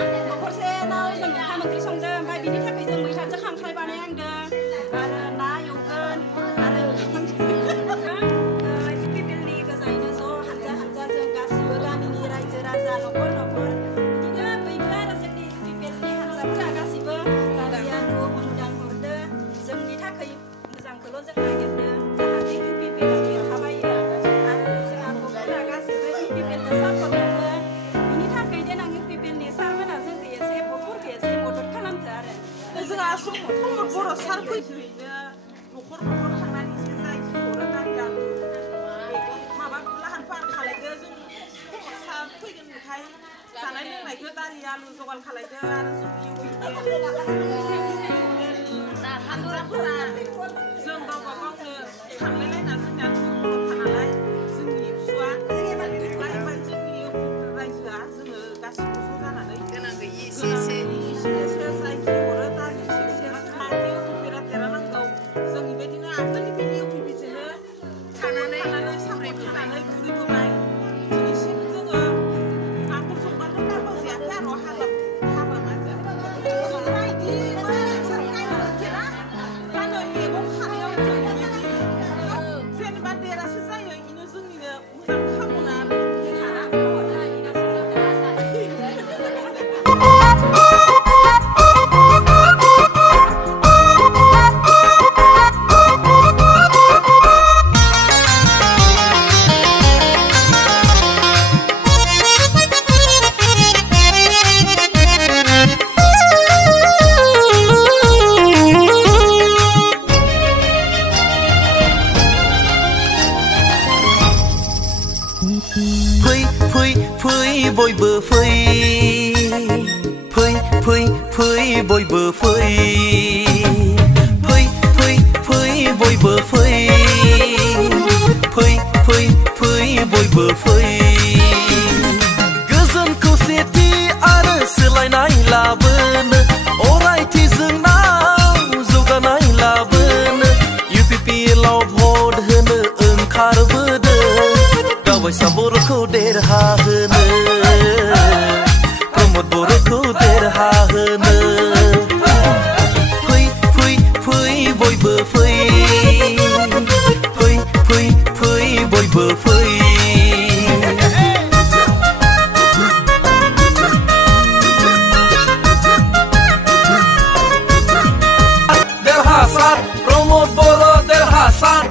न'खरसेनाव जों ओंखाम ओंख्रि संदों ओमफ्राय बिनि थाखाय जों मैथाजों खांख्राइ बानायनांदों आरो ना एवगोन आरो पिपिएलनि गोजायैनो ज' हानजा हानजा जों गासिबो गामिनि रायजो राजा न'खर न'खर बिदिनो बयबो आरो जोंनि पिपिएलनि हानजाफोरा गासिबो गामियानो अनुदान हरदो जोंनि थाखाय मोजांखौल' जों नागिरदों जाहाथे पिपिएलआ देरहाबायो आरो जोंहा गथ'फोरा गासिबो पिपिएलनो सापर्ट होगोन बिनि थाखाय देनां पिपिएलनि सारमोना जोंखौ एसे गथ'फोरखौ एसे मदद खालामदो आरो जोंहा बर' सार फैनो न'खर न'खर थांनानैसो जाय हरो गामियाव माबा लाहार फाहार खालायदो जों सार फैगोनखाय जानाय लोंनायखौ दालि आलु जगार खालायदो आरो जों हानजाफोरा जों गावबा गावनो सानलायलायना जोंनिया गथ'था नालाय जोंनि फिसा लायबाय जोंनि रायजोआ जोङो गासिबो ज' जानानै गोनां गैयि एसे जायखि हरो दालि एसे जाहाथे उफेरा देरहानांगौ जों बेबायदिनो आगोलनिफ्रायनो इउपिपिजोंनो थानानै सापर्ट होनानै बुरिबोबाय दिनैसिम जोङो आंखौ संबानो गारबो जायाखै आरो हाबा माजों जोंहा बिदि नायनो मोनफेरा गानो मैगं खानायाव जों बिदि जेनेबा देरासो जायो बेनो जोंनिनो मोजां खामना बयबो फै बयबो फै बयबो फै बयबो फै गोजोन खौसेथि आरो सोलायनाय लाबोनो अरायथि जोंनाव जौगानाय लाबोनो इउपिपिएलआव भट होनो ओंखारबोदो गावैसा बर'खौ देरहाहोनो प्रमद बर'खौ देरहाहोनो बयबो फै बयबो फै देरहासार प्रमद बर' देरहासार